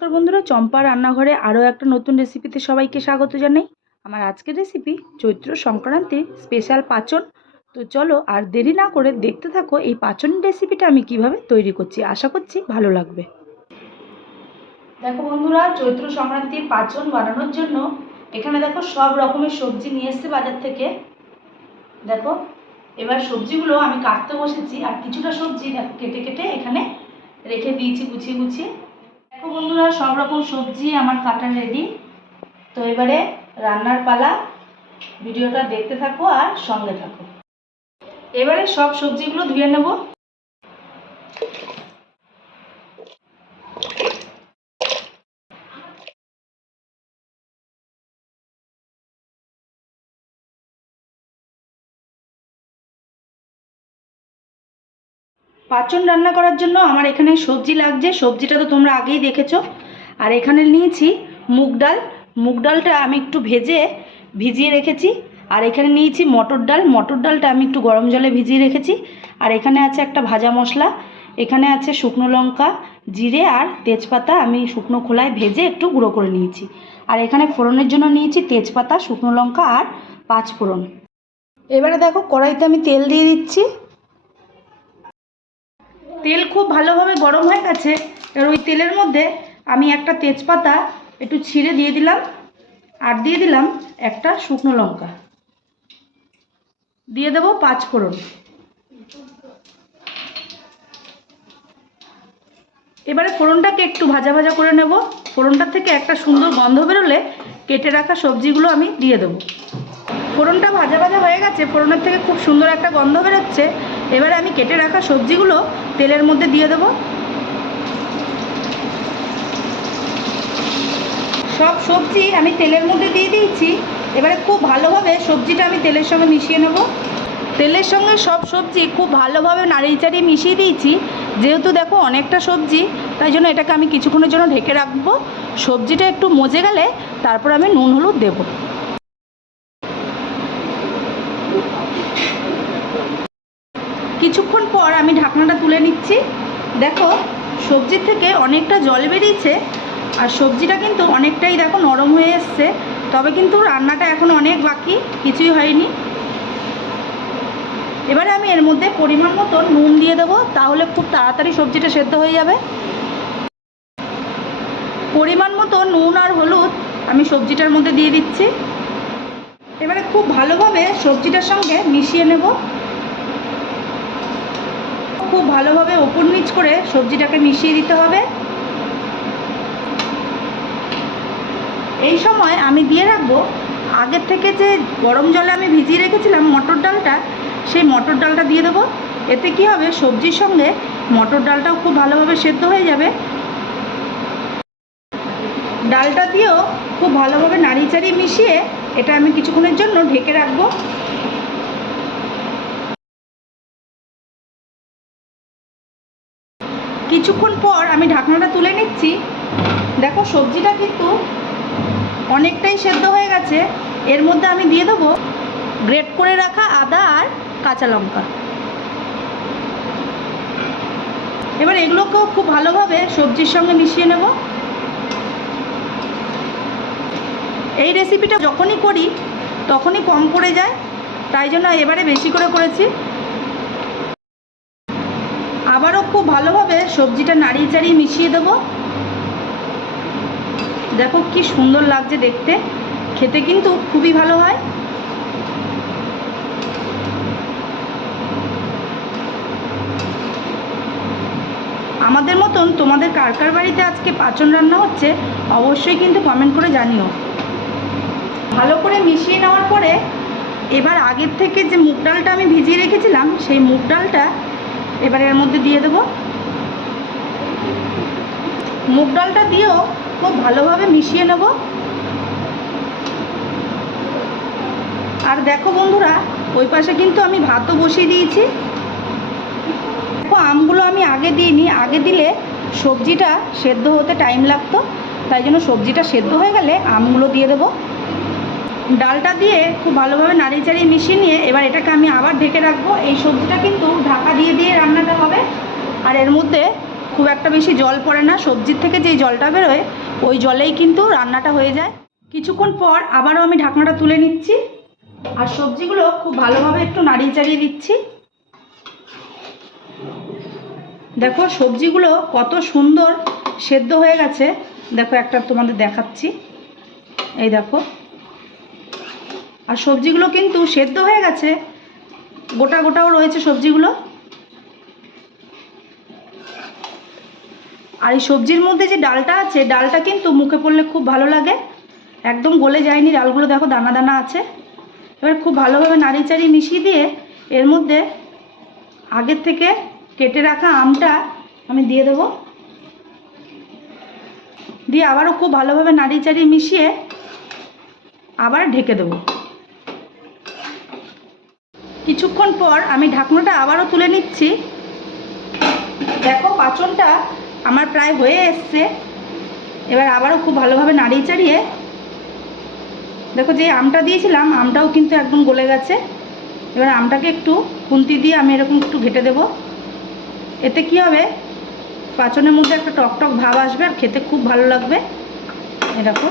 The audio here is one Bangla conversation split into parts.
নমস্কার বন্ধুরা, চম্পা রান্নাঘরে আরও একটা নতুন রেসিপিতে সবাইকে স্বাগত জানাই। আমার আজকের রেসিপি চৈত্র সংক্রান্তির স্পেশাল পাঁচন। তো চলো আর দেরি না করে দেখতে থাকো এই পাঁচনের রেসিপিটা আমি কিভাবে তৈরি করছি। আশা করছি ভালো লাগবে। দেখো বন্ধুরা, চৈত্র সংক্রান্তির পাঁচন বানানোর জন্য এখানে দেখো সব রকমের সবজি নিয়ে এসছে বাজার থেকে। দেখো এবার সবজিগুলো আমি কাটতে বসেছি, আর কিছুটা সবজি দেখো কেটে কেটে এখানে রেখে দিয়েছি গুছিয়ে গুছিয়ে। দেখো বন্ধুরা, সব রকম সবজি আমার কাটা রেডি। তো এবারে রান্নার পালা, ভিডিওটা দেখতে থাকো আর সঙ্গে থাকো। এবারে সব সবজিগুলো ধুয়ে নেব। পাঁচন রান্না করার জন্য আমার এখানে সবজি লাগছে, সবজিটা তো তোমরা আগেই দেখেছো। আর এখানে নিয়েছি মুগ ডাল। মুগ ডালটা আমি একটু ভিজিয়ে রেখেছি। আর এখানে নিয়েছি মটর ডাল। মটর ডালটা আমি একটু গরম জলে ভিজিয়ে রেখেছি। আর এখানে আছে একটা ভাজা মশলা, এখানে আছে শুকনো লঙ্কা, জিরে আর তেজপাতা আমি শুকনো খোলায় ভেজে একটু গুঁড়ো করে নিয়েছি। আর এখানে ফোড়নের জন্য নিয়েছি তেজপাতা, শুকনো লঙ্কা আর 5 ফোড়ন। এবারে দেখো কড়াইতে আমি তেল দিয়ে দিচ্ছি। তেল খুব ভালোভাবে গরম হয়ে গেছে। এবার ওই তেলের মধ্যে আমি একটা তেজপাতা একটু ছিঁড়ে দিয়ে দিলাম, আর দিয়ে দিলাম একটা শুকনো লঙ্কা, দিয়ে দেবো 5 ফোড়ন। এবারে ফোড়নটাকে একটু ভাজা ভাজা করে নেব। ফোড়নটার থেকে একটা সুন্দর গন্ধ বেরোলে কেটে রাখা সবজিগুলো আমি দিয়ে দেবো। ফোড়নটা ভাজা ভাজা হয়ে গেছে, ফোড়নের থেকে খুব সুন্দর একটা গন্ধ বেরোচ্ছে। এবারে আমি কেটে রাখা সবজিগুলো তেলের মধ্যে দিয়ে দেবো। সব সবজি আমি তেলের মধ্যে দিয়ে দিয়েছি। এবারে খুব ভালোভাবে সবজিটা আমি তেলের সঙ্গে মিশিয়ে নেব। তেলের সঙ্গে সব সবজি খুব ভালোভাবে নাড়িয়ে চাড়িয়ে মিশিয়ে দিয়েছি। যেহেতু দেখো অনেকটা সবজি, তাই জন্য এটাকে আমি কিছুক্ষণের জন্য ঢেকে রাখবো। সবজিটা একটু মজে গেলে তারপর আমি নুন হলুদ দেব। কিছুক্ষণ পর আমি ঢাকনাটা তুলে নিচ্ছি। দেখো সবজির থেকে অনেকটা জল বেরিয়েছে, আর সবজিটা কিন্তু অনেকটাই দেখো নরম হয়ে এসছে। তবে কিন্তু রান্নাটা এখন অনেক বাকি, কিছুই হয়নি। এবারে আমি এর মধ্যে পরিমাণ মতো নুন দিয়ে দেবো, তাহলে খুব তাড়াতাড়ি সবজিটা সেদ্ধ হয়ে যাবে। পরিমাণ মতো নুন আর হলুদ আমি সবজিটার মধ্যে দিয়ে দিচ্ছি। এবারে খুব ভালোভাবে সবজিটার সঙ্গে মিশিয়ে নেব। খুব ভালোভাবে ওপর নিচ করে সবজিটাকে মিশিয়ে দিতে হবে। এই সময় আমি দিয়ে রাখবো আগের থেকে যে গরম জলে আমি ভিজিয়ে রেখেছিলাম মটর ডালটা, সেই মটর ডালটা দিয়ে দেবো। এতে কি হবে, সবজির সঙ্গে মটর ডালটাও খুব ভালোভাবে সেদ্ধ হয়ে যাবে। ডালটা দিয়েও খুব ভালোভাবে নাড়িয়ে চাড়িয়ে মিশিয়ে এটা আমি কিছুক্ষণের জন্য ঢেকে রাখবো। কিছুক্ষণ পর আমি ঢাকনাটা তুলে নিচ্ছি। দেখো সবজিটা কিন্তু অনেকটাই সেদ্ধ হয়ে গেছে। এর মধ্যে আমি দিয়ে দেবো গ্রেট করে রাখা আদা আর কাঁচা লঙ্কা। এবার এগুলোকেও খুব ভালোভাবে সবজির সঙ্গে মিশিয়ে নেব। এই রেসিপিটা যখনই করি তখনই কম পড়ে যায়, তাই জন্য এবারে বেশি করে করেছি। আবারও খুব ভালোভাবে সবজিটা নাড়িয়ে চাড়িয়ে মিশিয়ে দেব। দেখো কি সুন্দর লাগছে দেখতে, খেতে কিন্তু খুবই ভালো হয়। আমাদের মতন তোমাদের কার কার বাড়িতে আজকে পাঁচন রান্না হচ্ছে অবশ্যই কিন্তু কমেন্ট করে জানিও। ভালো করে মিশিয়ে নেওয়ার পরে এবার আগের থেকে যে মুগ ডালটা আমি ভিজিয়ে রেখেছিলাম, সেই মুগ ডালটা এবার এর মধ্যে দিয়ে দেব। মুগ ডালটা দিয়েও খুব ভালোভাবে মিশিয়ে নেব। আর দেখো বন্ধুরা, ওই পাশে কিন্তু আমি ভাতও বসিয়ে দিয়েছি। দেখো আমগুলো আমি আগে দিইনি, আগে দিলে সবজিটা সেদ্ধ হতে টাইম লাগতো, তাই জন্য সবজিটা সেদ্ধ হয়ে গেলে আমগুলো দিয়ে দেবো। ডালটা দিয়ে খুব ভালোভাবে নাড়িয়ে চাড়িয়ে মিশিয়ে নিয়ে এবার এটাকে আমি আবার ঢেকে রাখবো। এই সবজিটা কিন্তু ঢাকা দিয়ে দিয়ে রান্নাটা হবে। আর এর মধ্যে খুব একটা বেশি জল পড়ে না, সবজির থেকে যেই জলটা বেরোয় ওই জলেই কিন্তু রান্নাটা হয়ে যায়। কিছুক্ষণ পর আবারও আমি ঢাকনাটা তুলে নিচ্ছি আর সবজিগুলো খুব ভালোভাবে একটু নাড়িয়ে চাড়িয়ে দিচ্ছি। দেখো সবজিগুলো কত সুন্দর সেদ্ধ হয়ে গেছে। দেখো একটা তোমাদের দেখাচ্ছি, এই দেখো। আর সবজিগুলো কিন্তু সেদ্ধ হয়ে গেছে, গোটা গোটাও রয়েছে সবজিগুলো। আর এই সবজির মধ্যে যে ডালটা আছে, ডালটা কিন্তু মুখে পড়লে খুব ভালো লাগে, একদম গলে যায়নি ডালগুলো, দেখো দানা দানা আছে। এবার খুব ভালোভাবে নাড়িয়ে চাড়িয়ে মিশিয়ে দিয়ে এর মধ্যে আগের থেকে কেটে রাখা আমটা আমি দিয়ে দেবো। দিয়ে আবারও খুব ভালোভাবে নাড়িয়ে চাড়িয়ে মিশিয়ে আবার ঢেকে দেবো। কিছুক্ষণ পর আমি ঢাকনাটা আবারও তুলে নিচ্ছি। দেখো পাঁচনটা আমার প্রায় হয়ে এসছে। এবার আবারও খুব ভালোভাবে নাড়িয়ে চাড়িয়ে দেখো যে আমটা দিয়েছিলাম আমটাও কিন্তু একদম গলে গেছে। এবার আমটাকে একটু খুন্তি দিয়ে আমি এরকম একটু ঘেটে দেব। এতে কি হবে, পাঁচনের মধ্যে একটা টকটক ভাব আসবে আর খেতে খুব ভালো লাগবে। এই দেখো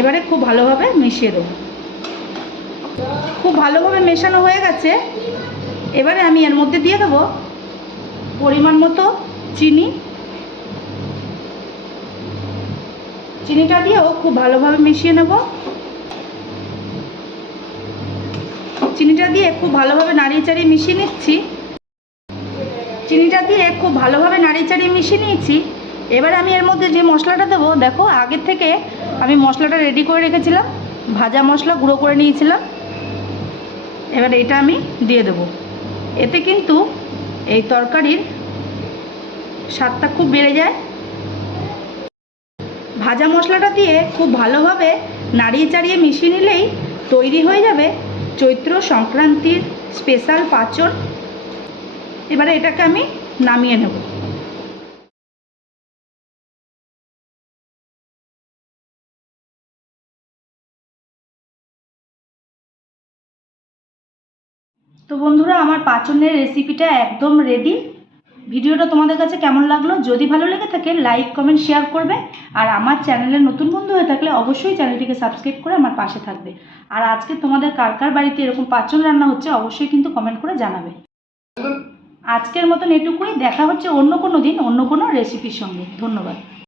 এবারে খুব ভালোভাবে মিশিয়ে দেবো। খুব ভালোভাবে মেশানো হয়ে গেছে। এবারে আমি এর মধ্যে দিয়ে দেবো পরিমাণ মতো চিনি। চিনিটা দিয়েও খুব ভালোভাবে মিশিয়ে নেব। চিনিটা দিয়ে খুব ভালোভাবে নাড়িয়ে চাড়িয়ে মিশিয়ে নিচ্ছি। চিনিটা দিয়ে খুব ভালোভাবে নাড়িয়ে চাড়িয়ে মিশিয়ে নিয়েছি। এবারে আমি এর মধ্যে যে মশলাটা দেবো, দেখো আগের থেকে আমি মশলাটা রেডি করে রেখেছিলাম, ভাজা মশলা গুঁড়ো করে নিয়েছিলাম। এবার এটা আমি দিয়ে দেবো। এতে কিন্তু এই তরকারির স্বাদটা খুব বেড়ে যায়। ভাজা মশলাটা দিয়ে খুব ভালোভাবে নাড়িয়ে চাড়িয়ে মিশিয়ে নিলেই তৈরি হয়ে যাবে চৈত্র সংক্রান্তির স্পেশাল পাঁচন। এবারে এটাকে আমি নামিয়ে নেব। তো বন্ধুরা, আমার পাঁচনের রেসিপিটা একদম রেডি। ভিডিওটা তোমাদের কাছে কেমন লাগলো? যদি ভালো লেগে থাকে লাইক কমেন্ট শেয়ার করবে। আর আমার চ্যানেলে নতুন বন্ধু হয়ে থাকলে অবশ্যই চ্যানেলটিকে সাবস্ক্রাইব করে আমার পাশে থাকবে। আর আজকে তোমাদের কার কার বাড়িতে এরকম পাঁচন রান্না হচ্ছে অবশ্যই কিন্তু কমেন্ট করে জানাবে। আজকের মতন এটুকুই, দেখা হচ্ছে অন্য কোনো দিন অন্য কোনো রেসিপির সঙ্গে। ধন্যবাদ।